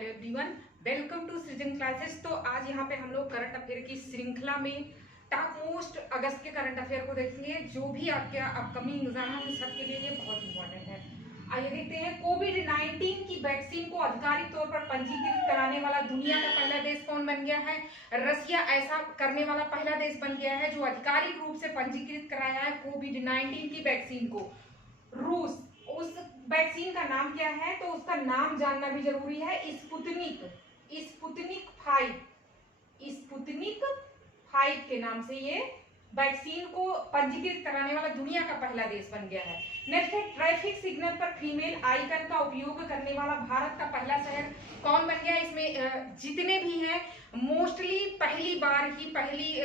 Hello everyone, welcome to सृजन classes. तो आज यहाँ पे हम लोग करंट अफेयर की श्रृंखला में टॉप मोस्ट अगस्त के करंट अफेयर को देखेंगे, जो भी आपके अपकमिंग एग्जाम है उन सबके लिए ये बहुत इंपॉर्टेंट है। आइए देखते हैं, कोविड-19 की वैक्सीन को आधिकारिक तौर पर पंजीकृत कराने वाला दुनिया का पहला देश कौन बन गया है? रसिया ऐसा करने वाला पहला देश बन गया है जो आधिकारिक रूप से पंजीकृत कराया है कोविड-19 की वैक्सीन को। रूस, उस वैक्सीन का नाम क्या है? तो उसका नाम जानना भी जरूरी है। स्पुतनिक 5 के नाम से ये वैक्सीन को पंजीकृत कराने वाला दुनिया का पहला देश बन गया है। नेक्स्ट है, ट्रैफिक सिग्नल पर फीमेल आइकन का उपयोग करने वाला भारत का पहला शहर कौन बन गया? इसमें जितने भी हैं मोस्टली पहली बार ही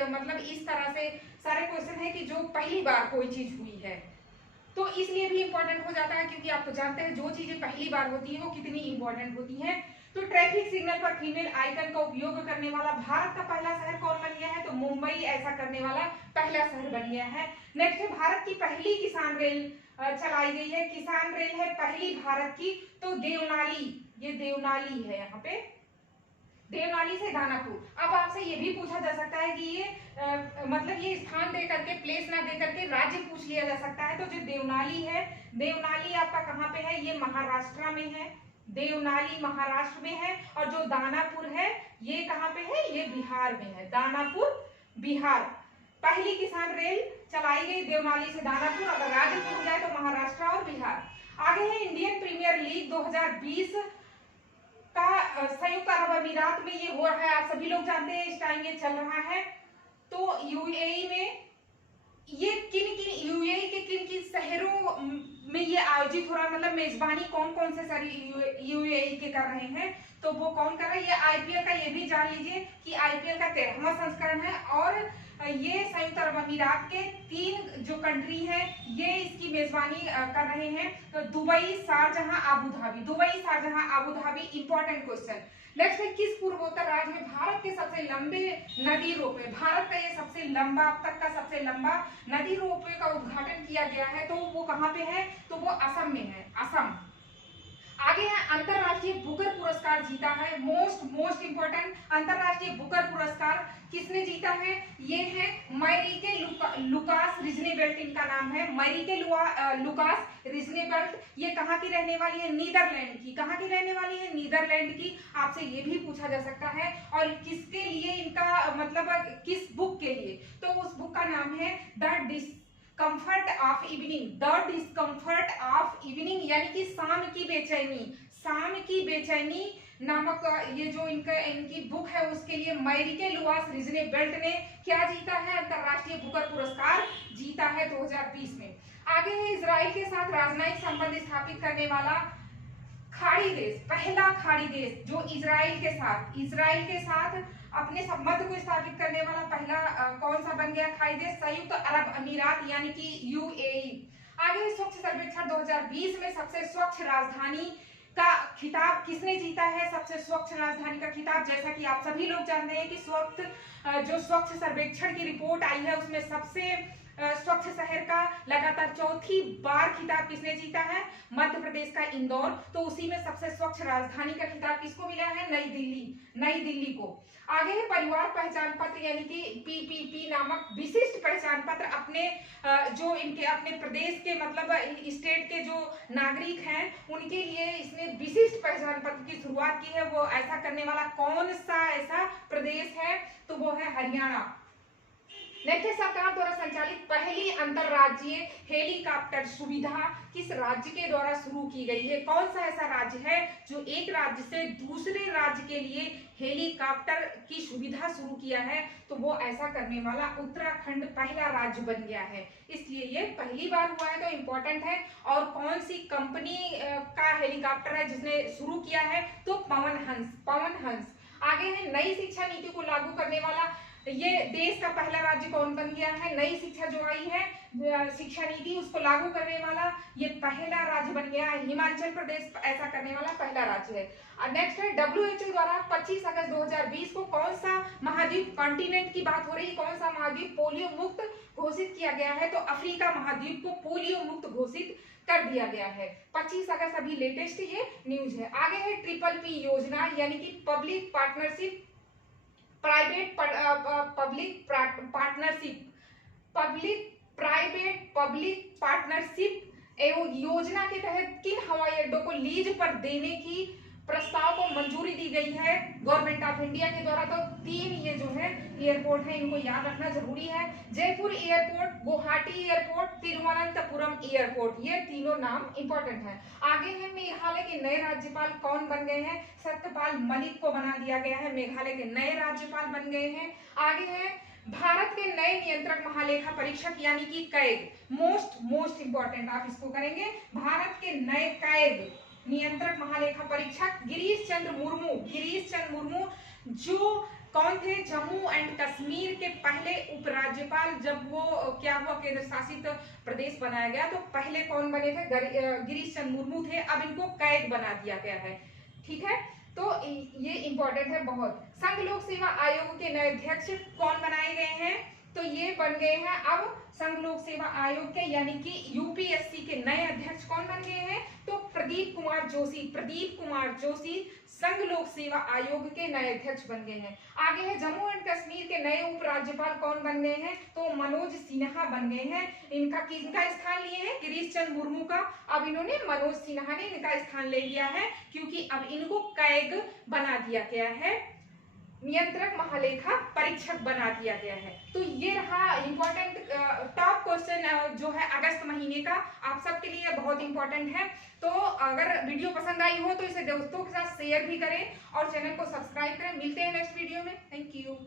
मतलब इस तरह से सारे क्वेश्चन है कि जो पहली बार कोई चीज हुई है, तो इसलिए भी इंपॉर्टेंट हो जाता है, क्योंकि आप तो जानते हैं जो चीजें पहली बार होती है वो कितनी इंपॉर्टेंट होती हैं। तो ट्रैफिक सिग्नल पर फीमेल आइकन का उपयोग करने वाला भारत का पहला शहर कौन बन गया है? तो मुंबई ऐसा करने वाला पहला शहर बन गया है। नेक्स्ट है, भारत की पहली किसान रेल चलाई गई है। किसान रेल है पहली भारत की, तो देवनाली, ये देवनाली है यहाँ पे, देवनाली से दानापुर। अब आपसे ये भी पूछा जा सकता है कि ये मतलब ये स्थान दे करके, प्लेस ना दे करके राज्य पूछ लिया जा सकता है। तो जो देवनाली है, देवनाली आपका कहाँ पे है? ये महाराष्ट्र में है, देवनाली महाराष्ट्र में है। और जो दानापुर है ये कहाँ पे है? ये बिहार में है, दानापुर बिहार। पहली किसान रेल चलाई गई देवनाली से दानापुर। अगर राज्य पूछ जाए तो महाराष्ट्र और बिहार। आगे है, इंडियन प्रीमियर लीग 2020 का संयुक्त अरब अमीरात में ये हो रहा है। आप सभी लोग जानते हैं इस टाइम ये चल रहा है। तो यूएई में ये यूएई के किन शहरों में ये आयोजित हो रहा है, मतलब मेजबानी कौन कौन से सारे यूएई के कर रहे हैं? तो वो कौन कर रहा है? ये आईपीएल का ये भी जान लीजिए कि आईपीएल का 13वां संस्करण है और ये संयुक्त अरब अमीरात के 3 जो कंट्री हैं ये इसकी मेजबानी कर रहे हैं। तो Dubai, शारजहां, Abu Dhabi. Important question. Next है, किस पूर्वोत्तर राज्य में भारत के सबसे लंबे नदी रोपवे, भारत का ये सबसे लंबा, अब तक का सबसे लंबा नदी रोपवे का उद्घाटन किया गया है? तो वो कहाँ पे है? तो वो असम में है, असम। आगे है, अंतरराष्ट्रीय बुकर पुरस्कार जीता है। मोस्ट इंपोर्टेंट, अंतरराष्ट्रीय बुकर पुरस्कार किसने जीता है? ये है मैरीके लुकास रिजनेबेल्ट, इनका नाम है मैरीके लुकास रिजनेबेल्ट। ये कहाँ की रहने वाली है? नीदरलैंड की। कहाँ की रहने वाली है? नीदरलैंड की। आपसे ये भी पूछा जा सकता है। और किसके लिए इनका मतलब, किस बुक के लिए? तो उस बुक का नाम है द डिस्कम्फर्ट ऑफ इवनिंग, यानी कि शाम की बेचैनी नामक ये जो इनकी बुक है उसके लिए मैरीके लुआस रिजनेबेल्ट ने क्या जीता है? अंतरराष्ट्रीय बुकर पुरस्कार जीता है 2020 में। आगे है, इजराइल के साथ राजनयिक संबंध स्थापित करने वाला खाड़ी देश, पहला खाड़ी देश जो इजराइल के साथ अपने संबंध को स्थापित करने वाला पहला कौन सा बन गया खाड़ी देश? संयुक्त अरब अमीरात, यानी कि यूएई। आगे, स्वच्छ सर्वेक्षण 2020 में सबसे स्वच्छ राजधानी का खिताब किसने जीता है? सबसे स्वच्छ राजधानी का खिताब, जैसा कि आप सभी लोग जानते हैं कि जो स्वच्छ सर्वेक्षण की रिपोर्ट आई है उसमें सबसे स्वच्छ शहर का लगातार चौथी बार खिताब किसने जीता है? मध्य प्रदेश का इंदौर। तो उसी में सबसे स्वच्छ राजधानी का खिताब किसको मिला है? नई दिल्ली को। आगे है, परिवार पहचान पत्र, यानी कि पीपीपी नामक विशिष्ट पहचान पत्र अपने जो इनके अपने प्रदेश के मतलब स्टेट के जो नागरिक हैं उनके लिए इसने विशिष्ट पहचान पत्र की शुरुआत की है। वो ऐसा करने वाला कौन सा ऐसा प्रदेश है? तो वो है हरियाणा। नेक्स्ट है, सरकार द्वारा संचालित पहली अंतरराज्यीय हेलीकॉप्टर सुविधा किस राज्य के द्वारा शुरू की गई है? कौन सा ऐसा राज्य है जो एक राज्य से दूसरे राज्य के लिए हेलीकॉप्टर की सुविधा शुरू किया है? तो वो ऐसा करने वाला उत्तराखंड पहला राज्य बन गया है, इसलिए ये पहली बार हुआ है। तो इम्पोर्टेंट है। और कौन सी कंपनी का हेलीकॉप्टर है जिसने शुरू किया है? तो पवन हंस। आगे है, नई शिक्षा नीति को लागू करने वाला ये देश का पहला राज्य कौन बन गया है? नई शिक्षा जो आई है शिक्षा नीति उसको लागू करने वाला ये पहला राज्य बन गया है हिमाचल प्रदेश, ऐसा करने वाला पहला राज्य है। नेक्स्ट है WHO द्वारा 25 अगस्त 2020 को कौन सा महाद्वीप, कॉन्टिनेंट की बात हो रही है, कौन सा महाद्वीप पोलियो मुक्त घोषित किया गया है? तो अफ्रीका महाद्वीप को पोलियो मुक्त घोषित कर दिया गया है 25 अगस्त, अभी लेटेस्ट ये न्यूज है। आगे है PPP योजना यानी कि public partnership private public partnership, public private public partnership योजना के तहत किन हवाई अड्डों को लीज पर देने की प्रस्ताव को मंजूरी दी गई है गवर्नमेंट ऑफ इंडिया के द्वारा? तो 3 ये जो है एयरपोर्ट है, इनको याद रखना जरूरी है। Jaipur airport, Guwahati airport, Thiruvananthapuram airport, ये तीनों नाम इंपॉर्टेंट है। आगे है मेघालय के नए राज्यपाल कौन बन गए हैं? सत्यपाल मलिक को बना दिया गया है, मेघालय के नए राज्यपाल बन गए हैं। आगे है भारत के नए नियंत्रक महालेखा परीक्षक यानी कि कैग, मोस्ट इंपॉर्टेंट आप इसको करेंगे। भारत के नए कैग नियंत्रक महालेखा परीक्षक गिरीश चंद्र मुर्मू जो कौन थे? जम्मू एंड कश्मीर के पहले उपराज्यपाल। जब वो क्या हुआ, केंद्र शासित प्रदेश बनाया गया तो पहले कौन बने थे? गिरीश चंद्र मुर्मू थे, अब इनको कैग बना दिया गया है। ठीक है, तो ये इंपॉर्टेंट है बहुत। संघ लोक सेवा आयोग के नए अध्यक्ष कौन बनाए गए हैं? तो ये बन गए हैं अब संघ लोक सेवा आयोग के यानी कि यूपीएससी के नए अध्यक्ष कौन बन गए हैं? तो प्रदीप कुमार जोशी संघ लोक सेवा आयोग के नए अध्यक्ष बन गए हैं। आगे है जम्मू एंड कश्मीर के नए उपराज्यपाल कौन बन गए हैं? तो मनोज सिन्हा बन गए हैं। इनका किसका स्थान लिए हैं? गिरीश चंद्र मुर्मू का। अब इन्होंने मनोज सिन्हा ने इनका स्थान ले लिया है क्योंकि अब इनको कैग बना दिया गया है, नियंत्रक महालेखा परीक्षक बना दिया गया है। तो ये रहा इंपॉर्टेंट टॉप क्वेश्चन जो है अगस्त महीने का, आप सबके लिए बहुत इंपॉर्टेंट है। तो अगर वीडियो पसंद आई हो तो इसे दोस्तों के साथ शेयर भी करें और चैनल को सब्सक्राइब करें। मिलते हैं नेक्स्ट वीडियो में। Thank you.